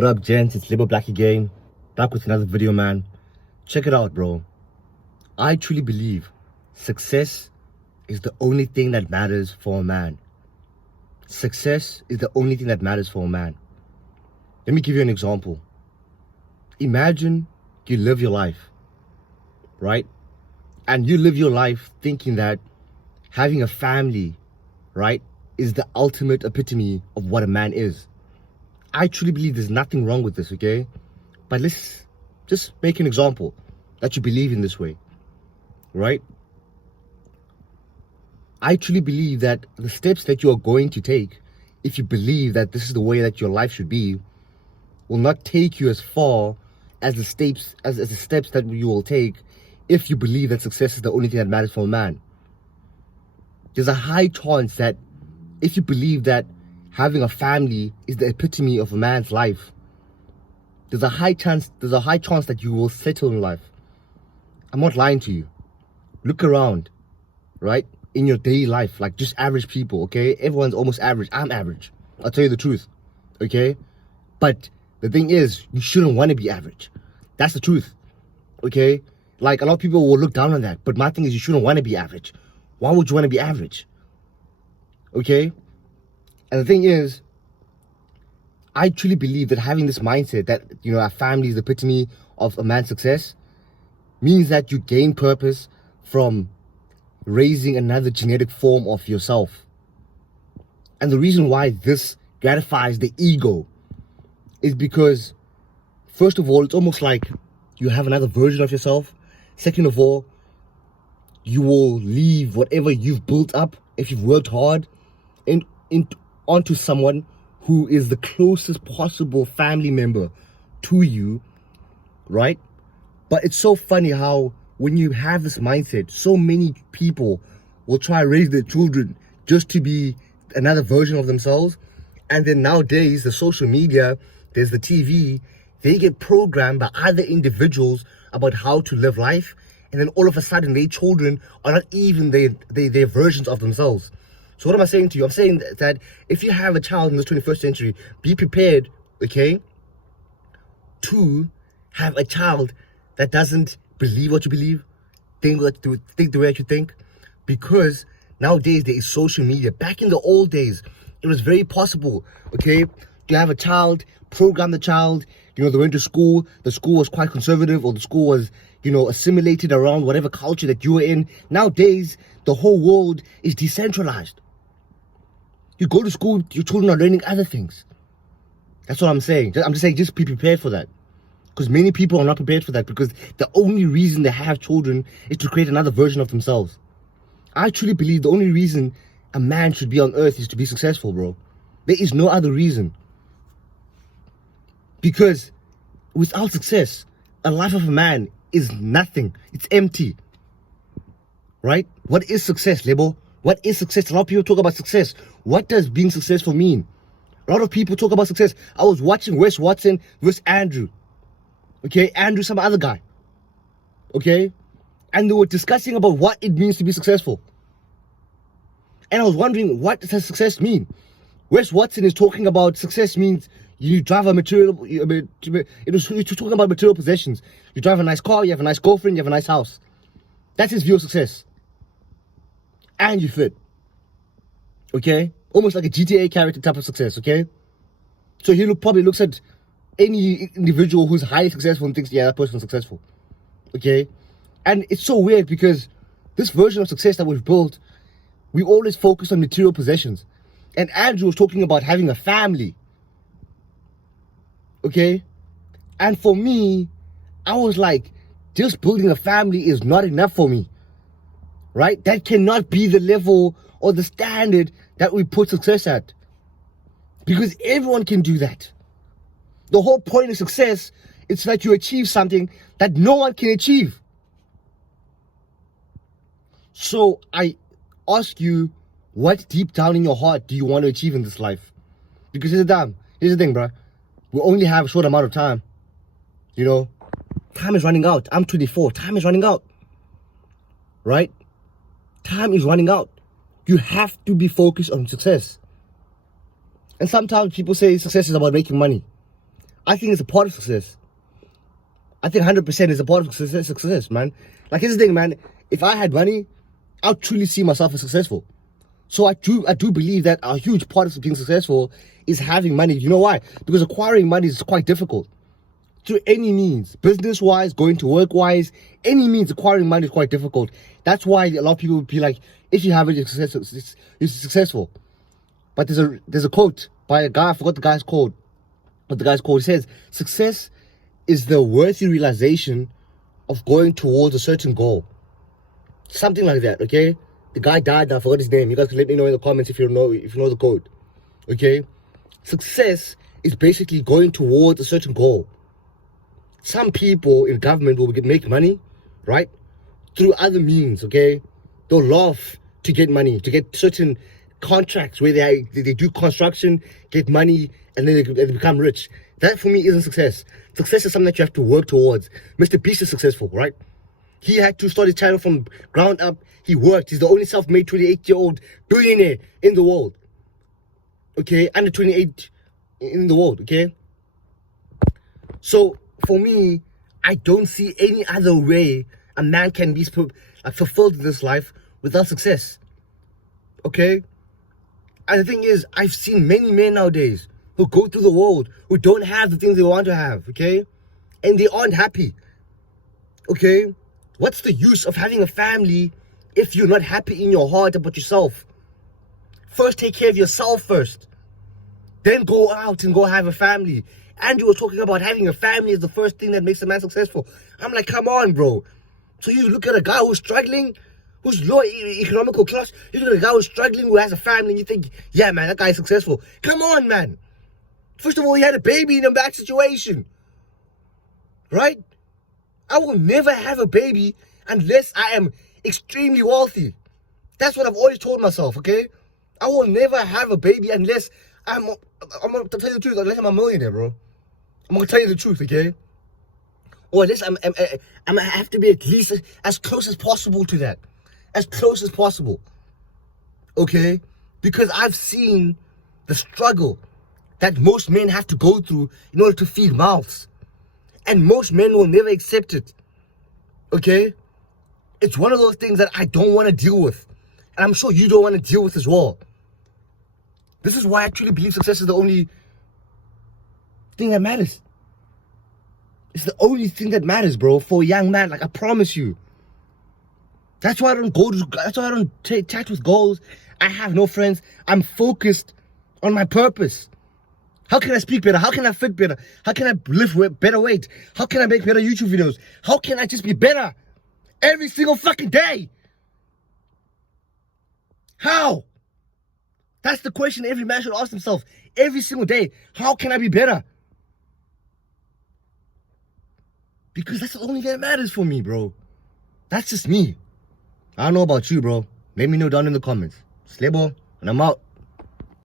What up, gents? It's Lebo Black again, back with another video, man. Check it out, bro. I truly believe success is the only thing that matters for a man. Success is the only thing that matters for a man. Let me give you an example. Imagine you live your life, right? And you live your life thinking that having a family, right, is the ultimate epitome of what a man is. I truly believe there's nothing wrong with this, okay? But let's just make an example that you believe in this way, right? I truly believe that the steps that you are going to take, if you believe that this is the way that your life should be, will not take you as far as the steps that you will take if you believe that success is the only thing that matters for a man. There's a high chance that if you believe that having a family is the epitome of a man's life, there's a high chance that you will settle in life. I'm not lying to you. Look around, right? In your daily life, like just average people, okay? Everyone's almost average. I'm average. I'll tell you the truth, okay? But the thing is, you shouldn't want to be average. That's the truth, okay? Like, a lot of people will look down on that. But my thing is, you shouldn't want to be average. Why would you want to be average? Okay? And the thing is, I truly believe that having this mindset that, you know, our family is the epitome of a man's success means that you gain purpose from raising another genetic form of yourself. And the reason why this gratifies the ego is because, first of all, it's almost like you have another version of yourself. Second of all, you will leave whatever you've built up, if you've worked hard, onto someone who is the closest possible family member to you, right? But it's so funny how when you have this mindset, so many people will try to raise their children just to be another version of themselves. And then nowadays, the social media, there's the TV, they get programmed by other individuals about how to live life. And then all of a sudden, their children are not even their versions of themselves. So what am I saying to you? I'm saying that if you have a child in the 21st century, be prepared, okay, to have a child that doesn't believe what you believe, think the way that you think, because nowadays there is social media. Back in the old days, it was very possible, okay, to have a child, program the child, you know, they went to school, the school was quite conservative, or the school was, you know, assimilated around whatever culture that you were in. Nowadays, the whole world is decentralized. You go to school, your children are learning other things. That's what I'm saying. I'm just saying, just be prepared for that. Because many people are not prepared for that, because the only reason they have children is to create another version of themselves. I truly believe the only reason a man should be on earth is to be successful, bro. There is no other reason. Because without success, a life of a man is nothing. It's empty. Right? What is success, Lebo? What is success? A lot of people talk about success. What does being successful mean? A lot of people talk about success. I was watching Wes Watson versus Andrew. Okay? Andrew, some other guy. Okay? And they were discussing about what it means to be successful. And I was wondering, what does success mean? Wes Watson is talking about success means you drive a material, you're talking about material possessions. You drive a nice car, you have a nice girlfriend, you have a nice house. That's his view of success. And you fit. Okay? Almost like a GTA character type of success, okay? So he probably looks at any individual who's highly successful and thinks, yeah, that person's successful. Okay? And it's so weird because this version of success that we've built, we always focus on material possessions. And Andrew was talking about having a family. Okay? And for me, I was like, just building a family is not enough for me. Right? That cannot be the level or the standard that we put success at. Because everyone can do that. The whole point of success is that you achieve something that no one can achieve. So I ask you, what deep down in your heart do you want to achieve in this life? Because here's the thing, bro. We only have a short amount of time. You know, time is running out. I'm 24. Time is running out. Right? Time is running out. You have to be focused on success. And sometimes people say success is about making money. I think it's a part of success. I think 100% is a part of success, man. Like, here's the thing, man. If I had money, I'll truly see myself as successful. So I do believe that a huge part of being successful is having money. You know why? Because acquiring money is quite difficult. Through any means, business-wise, going to work-wise, any means, acquiring money is quite difficult. That's why a lot of people be like, if you have it, you're successful. But there's a quote by a guy, I forgot the guy's quote. But the guy's quote says, success is the worthy realization of going towards a certain goal. Something like that, okay? The guy died, I forgot his name. You guys can let me know in the comments if you know the quote. Okay? Success is basically going towards a certain goal. Some people in government will make money, right? Through other means, okay? They'll laugh to get money, to get certain contracts where they do construction, get money, and then they become rich. That for me isn't success. Success is something that you have to work towards. Mr. Beast is successful, right? He had to start his channel from ground up. He worked. He's the only self-made 28-year-old billionaire in the world. Okay? Under 28 in the world, okay? So, for me, I don't see any other way a man can be fulfilled in this life without success. Okay? And the thing is, I've seen many men nowadays who go through the world, who don't have the things they want to have, okay? And they aren't happy. Okay? What's the use of having a family if you're not happy in your heart about yourself? First, take care of yourself first. Then go out and go have a family. Andrew was talking about having a family is the first thing that makes a man successful. I'm like, come on, bro. So you look at a guy who's struggling, who's low economical class, you look at a guy who's struggling, who has a family, and you think, yeah, man, that guy's successful. Come on, man. First of all, he had a baby in a bad situation. Right? I will never have a baby unless I am extremely wealthy. That's what I've always told myself, okay? I will never have a baby unless I'm going to tell you the truth, unless I'm a millionaire, bro. I'm going to tell you the truth, okay? Or unless I have to be at least as close as possible to that. As close as possible. Okay? Because I've seen the struggle that most men have to go through in order to feed mouths. And most men will never accept it. Okay? It's one of those things that I don't want to deal with. And I'm sure you don't want to deal with as well. This is why I truly believe success is the only thing that matters. It's the only thing that matters, bro, for a young man. Like, I promise you. That's why I don't chat with goals. I have no friends. I'm focused on my purpose. How can I speak better? How can I fit better? How can I lift better weight? How can I make better YouTube videos? How can I just be better every single fucking day? How? That's the question every man should ask himself every single day. How can I be better? Because that's the only thing that matters for me, bro. That's just me. I don't know about you, bro. Let me know down in the comments. Slebo, and I'm out.